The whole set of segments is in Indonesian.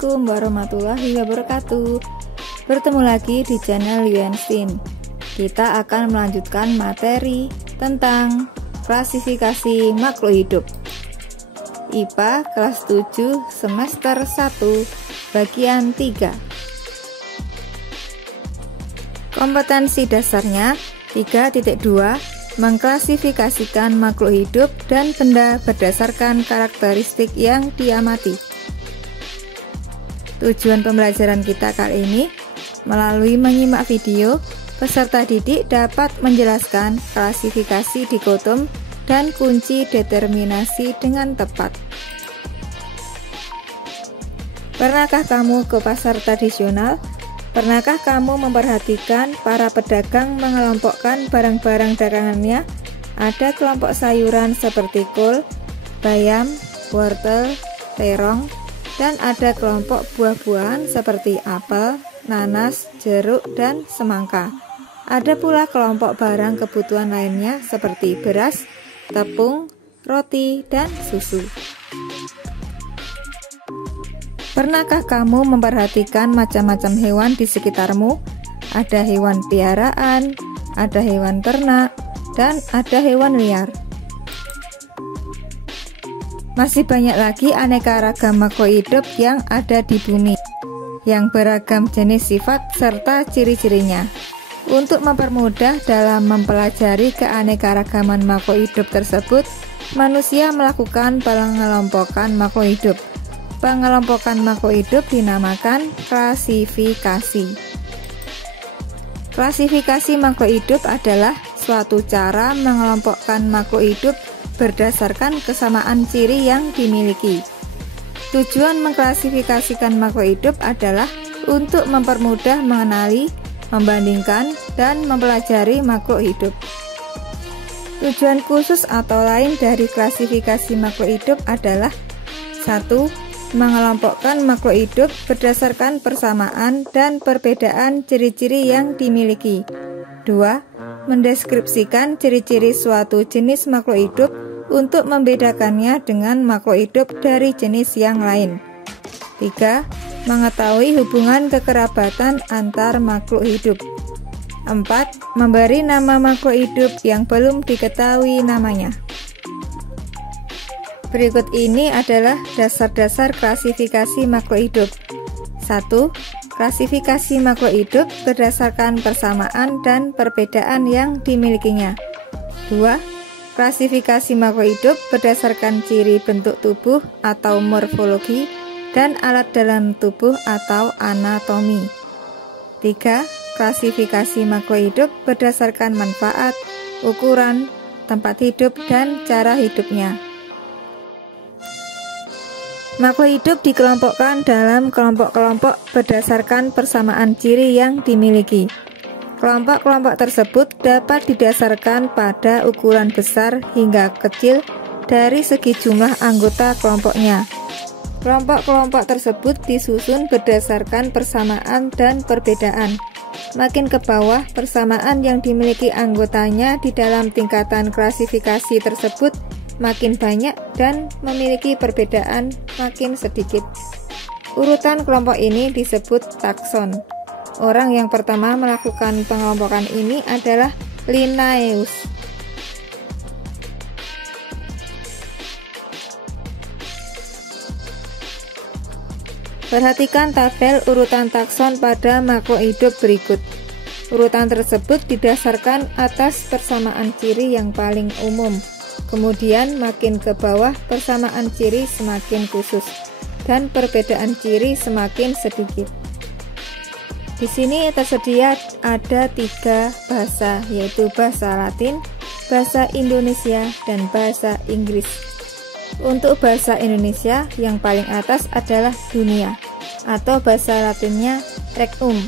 Assalamualaikum warahmatullahi wabarakatuh. Bertemu lagi di channel Yuenstin. Kita akan melanjutkan materi tentang klasifikasi makhluk hidup IPA kelas 7 semester 1 bagian 3. Kompetensi dasarnya 3.2, mengklasifikasikan makhluk hidup dan benda berdasarkan karakteristik yang diamati. Tujuan pembelajaran kita kali ini, melalui menyimak video, peserta didik dapat menjelaskan klasifikasi dikotom dan kunci determinasi dengan tepat. Pernahkah kamu ke pasar tradisional? Pernahkah kamu memperhatikan para pedagang mengelompokkan barang-barang dagangannya? Ada kelompok sayuran seperti kol, bayam, wortel, terong, dan ada kelompok buah-buahan seperti apel, nanas, jeruk, dan semangka. Ada pula kelompok barang kebutuhan lainnya seperti beras, tepung, roti, dan susu. Pernahkah kamu memperhatikan macam-macam hewan di sekitarmu? Ada hewan piaraan, ada hewan ternak, dan ada hewan liar. Masih banyak lagi aneka ragam makhluk hidup yang ada di bumi, yang beragam jenis sifat serta ciri-cirinya. Untuk mempermudah dalam mempelajari keanekaragaman makhluk hidup tersebut, manusia melakukan pengelompokan makhluk hidup. Pengelompokan makhluk hidup dinamakan klasifikasi. Klasifikasi makhluk hidup adalah suatu cara mengelompokkan makhluk hidup berdasarkan kesamaan ciri yang dimiliki. Tujuan mengklasifikasikan makhluk hidup adalah untuk mempermudah mengenali, membandingkan, dan mempelajari makhluk hidup. Tujuan khusus atau lain dari klasifikasi makhluk hidup adalah 1. Mengelompokkan makhluk hidup berdasarkan persamaan dan perbedaan ciri-ciri yang dimiliki. 2. Mendeskripsikan ciri-ciri suatu jenis makhluk hidup untuk membedakannya dengan makhluk hidup dari jenis yang lain. 3. Mengetahui hubungan kekerabatan antar makhluk hidup. 4. Memberi nama makhluk hidup yang belum diketahui namanya. Berikut ini adalah dasar-dasar klasifikasi makhluk hidup. 1. Klasifikasi makhluk hidup berdasarkan persamaan dan perbedaan yang dimilikinya. 2. Klasifikasi makhluk hidup berdasarkan ciri bentuk tubuh atau morfologi dan alat dalam tubuh atau anatomi. 3. Klasifikasi makhluk hidup berdasarkan manfaat, ukuran, tempat hidup, dan cara hidupnya. Makhluk hidup dikelompokkan dalam kelompok-kelompok berdasarkan persamaan ciri yang dimiliki. Kelompok-kelompok tersebut dapat didasarkan pada ukuran besar hingga kecil dari segi jumlah anggota kelompoknya. Kelompok-kelompok tersebut disusun berdasarkan persamaan dan perbedaan. Makin ke bawah, persamaan yang dimiliki anggotanya di dalam tingkatan klasifikasi tersebut makin banyak dan memiliki perbedaan makin sedikit. Urutan kelompok ini disebut takson. Orang yang pertama melakukan pengelompokan ini adalah Linnaeus. Perhatikan tabel urutan takson pada makhluk hidup berikut. Urutan tersebut didasarkan atas persamaan ciri yang paling umum. Kemudian makin ke bawah persamaan ciri semakin khusus dan perbedaan ciri semakin sedikit. Di sini tersedia ada 3 bahasa, yaitu bahasa Latin, bahasa Indonesia, dan bahasa Inggris. Untuk bahasa Indonesia, yang paling atas adalah dunia, atau bahasa Latinnya regnum.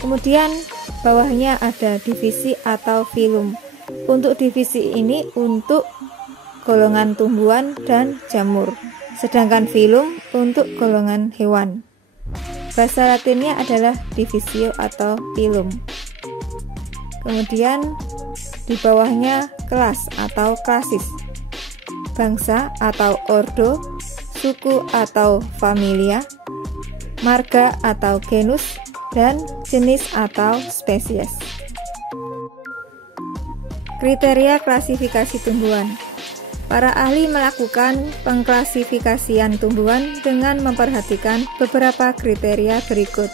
Kemudian bawahnya ada divisi atau filum. Untuk divisi ini untuk golongan tumbuhan dan jamur, sedangkan filum untuk golongan hewan. Bahasa Latinnya adalah divisio atau filum. Kemudian di bawahnya kelas atau klasis, bangsa atau ordo, suku atau familia, marga atau genus, dan jenis atau spesies. Kriteria klasifikasi tumbuhan. Para ahli melakukan pengklasifikasian tumbuhan dengan memperhatikan beberapa kriteria berikut.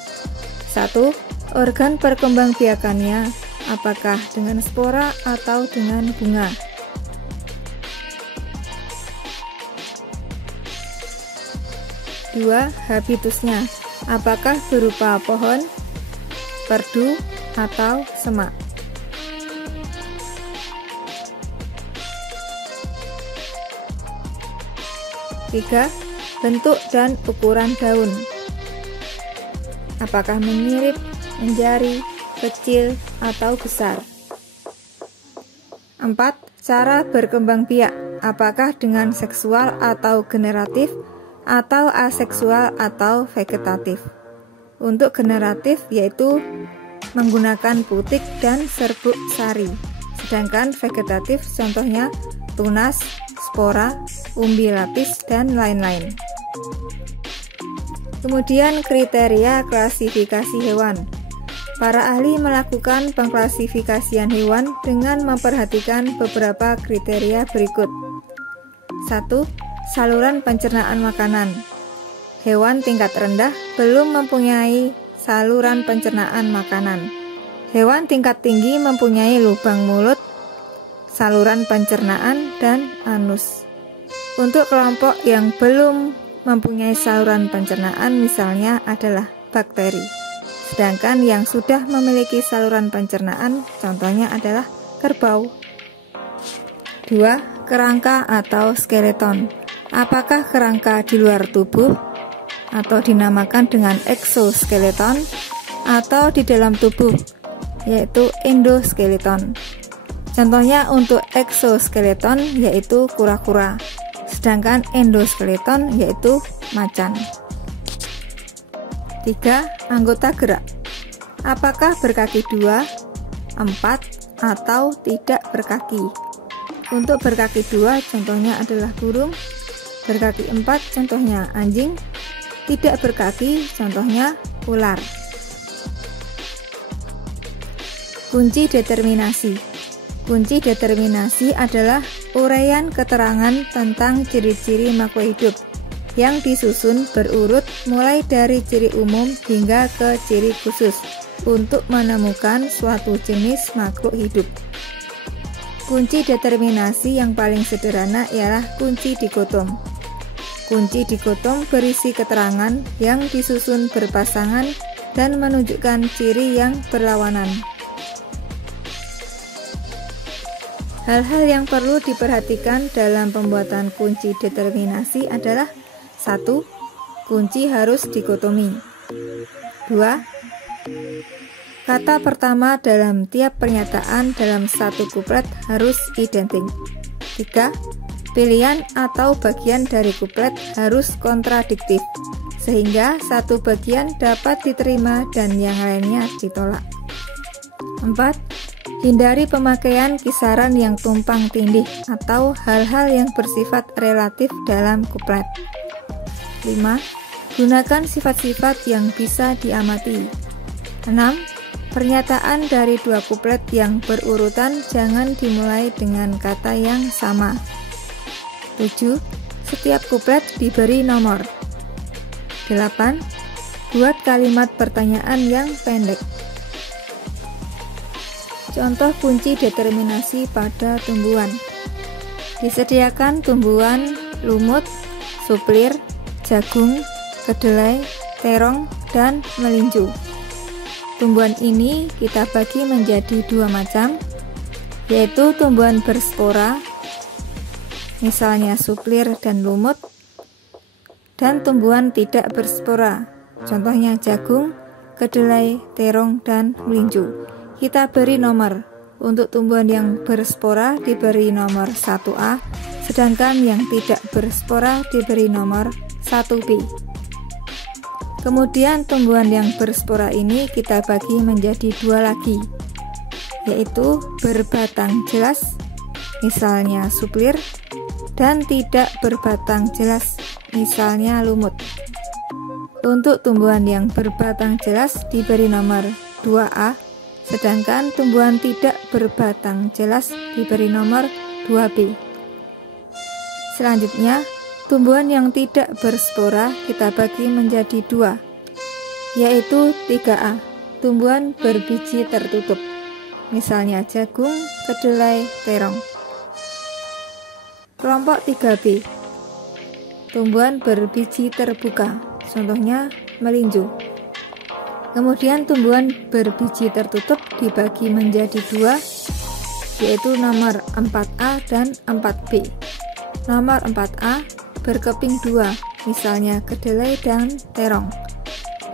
1. Organ perkembangbiakannya, apakah dengan spora atau dengan bunga. 2. Habitusnya, apakah berupa pohon, perdu, atau semak. 3. Bentuk dan ukuran daun, apakah menyirip, menjari, kecil, atau besar. 4. Cara berkembang biak, apakah dengan seksual atau generatif, atau aseksual atau vegetatif. Untuk generatif yaitu menggunakan putik dan serbuk sari, sedangkan vegetatif contohnya tunas, spora, umbi lapis, dan lain-lain. Kemudian kriteria klasifikasi hewan. Para ahli melakukan pengklasifikasian hewan dengan memperhatikan beberapa kriteria berikut. 1. Saluran pencernaan makanan. Hewan tingkat rendah belum mempunyai saluran pencernaan makanan. Hewan tingkat tinggi mempunyai lubang mulut, saluran pencernaan, dan anus. Untuk kelompok yang belum mempunyai saluran pencernaan misalnya adalah bakteri. Sedangkan yang sudah memiliki saluran pencernaan contohnya adalah kerbau. 2. Kerangka atau skeleton. Apakah kerangka di luar tubuh atau dinamakan dengan exoskeleton, atau di dalam tubuh yaitu endoskeleton. Contohnya untuk exoskeleton yaitu kura-kura, sedangkan endoskeleton yaitu macan. 3. Anggota gerak. Apakah berkaki 2, 4, atau tidak berkaki. Untuk berkaki 2 contohnya adalah burung, berkaki 4 contohnya anjing, tidak berkaki contohnya ular. Kunci determinasi. Kunci determinasi adalah uraian keterangan tentang ciri-ciri makhluk hidup yang disusun berurut mulai dari ciri umum hingga ke ciri khusus untuk menemukan suatu jenis makhluk hidup. Kunci determinasi yang paling sederhana ialah kunci dikotom. Kunci dikotom berisi keterangan yang disusun berpasangan dan menunjukkan ciri yang berlawanan. Hal-hal yang perlu diperhatikan dalam pembuatan kunci determinasi adalah 1. Kunci harus dikotomi. 2. Kata pertama dalam tiap pernyataan dalam satu kuplet harus identik. 3. Pilihan atau bagian dari kuplet harus kontradiktif, sehingga satu bagian dapat diterima dan yang lainnya ditolak. 4. Hindari pemakaian kisaran yang tumpang tindih atau hal-hal yang bersifat relatif dalam kuplet. 5. Gunakan sifat-sifat yang bisa diamati. 6. Pernyataan dari dua kuplet yang berurutan jangan dimulai dengan kata yang sama. 7. Setiap kuplet diberi nomor. 8. Buat kalimat pertanyaan yang pendek. Contoh kunci determinasi pada tumbuhan. Disediakan tumbuhan lumut, suplir, jagung, kedelai, terong, dan melinju. Tumbuhan ini kita bagi menjadi dua macam, yaitu tumbuhan berspora, misalnya suplir dan lumut, dan tumbuhan tidak berspora, contohnya jagung, kedelai, terong, dan melinju. Kita beri nomor. Untuk tumbuhan yang berspora diberi nomor 1A, sedangkan yang tidak berspora diberi nomor 1B. Kemudian tumbuhan yang berspora ini kita bagi menjadi dua lagi, yaitu berbatang jelas, misalnya suplir, dan tidak berbatang jelas, misalnya lumut. Untuk tumbuhan yang berbatang jelas diberi nomor 2A, sedangkan tumbuhan tidak berbatang jelas diberi nomor 2B. Selanjutnya, tumbuhan yang tidak berspora kita bagi menjadi 2, yaitu 3A, tumbuhan berbiji tertutup, misalnya jagung, kedelai, terong. Kelompok 3B, tumbuhan berbiji terbuka, contohnya melinjo. Kemudian tumbuhan berbiji tertutup dibagi menjadi 2, yaitu nomor 4A dan 4B. Nomor 4A berkeping 2, misalnya kedelai dan terong.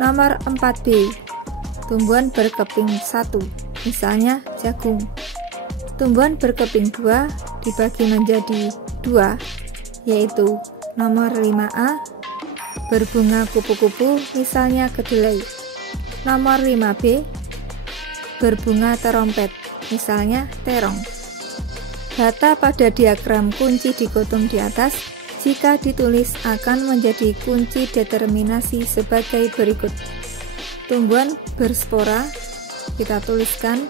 Nomor 4B, tumbuhan berkeping 1, misalnya jagung. Tumbuhan berkeping 2 dibagi menjadi 2, yaitu nomor 5A, berbunga kupu-kupu, misalnya kedelai. Nomor 5B, berbunga terompet, misalnya terong. Data pada diagram kunci dikotom di atas jika ditulis akan menjadi kunci determinasi sebagai berikut. Tumbuhan berspora kita tuliskan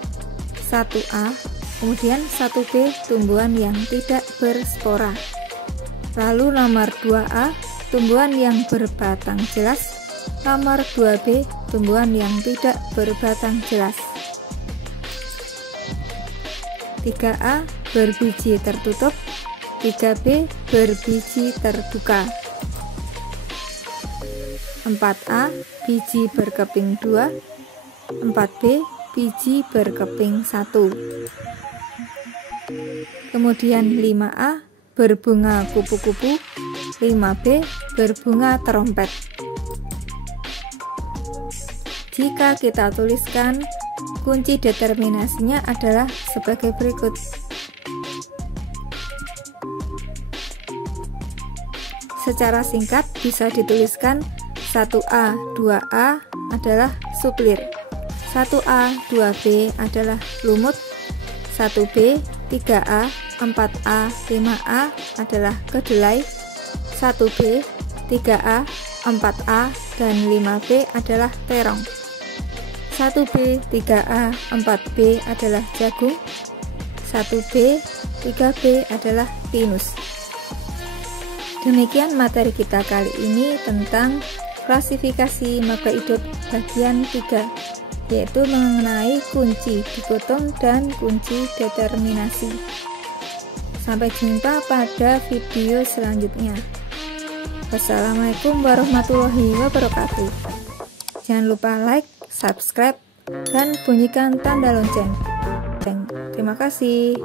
1A, kemudian 1B tumbuhan yang tidak berspora. Lalu nomor 2A, tumbuhan yang berbatang jelas. Nomor 2B, tumbuhan yang tidak berbatang jelas. 3A, berbiji tertutup. 3B, berbiji terbuka. 4A, biji berkeping 2. 4B, biji berkeping 1. Kemudian 5A, berbunga kupu-kupu. 5B, berbunga terompet. Jika kita tuliskan, kunci determinasinya adalah sebagai berikut. Secara singkat bisa dituliskan 1A, 2A adalah suplir, 1A, 2B adalah lumut, 1B, 3A, 4A, 5A adalah kedelai, 1B, 3A, 4A, dan 5B adalah terong. 1B, 3A, 4B adalah jagung. 1B, 3B adalah pinus. Demikian materi kita kali ini tentang klasifikasi makhluk hidup bagian 3, yaitu mengenai kunci dikotom dan kunci determinasi. Sampai jumpa pada video selanjutnya. Wassalamualaikum warahmatullahi wabarakatuh. Jangan lupa like, subscribe, dan bunyikan tanda lonceng. Terima kasih.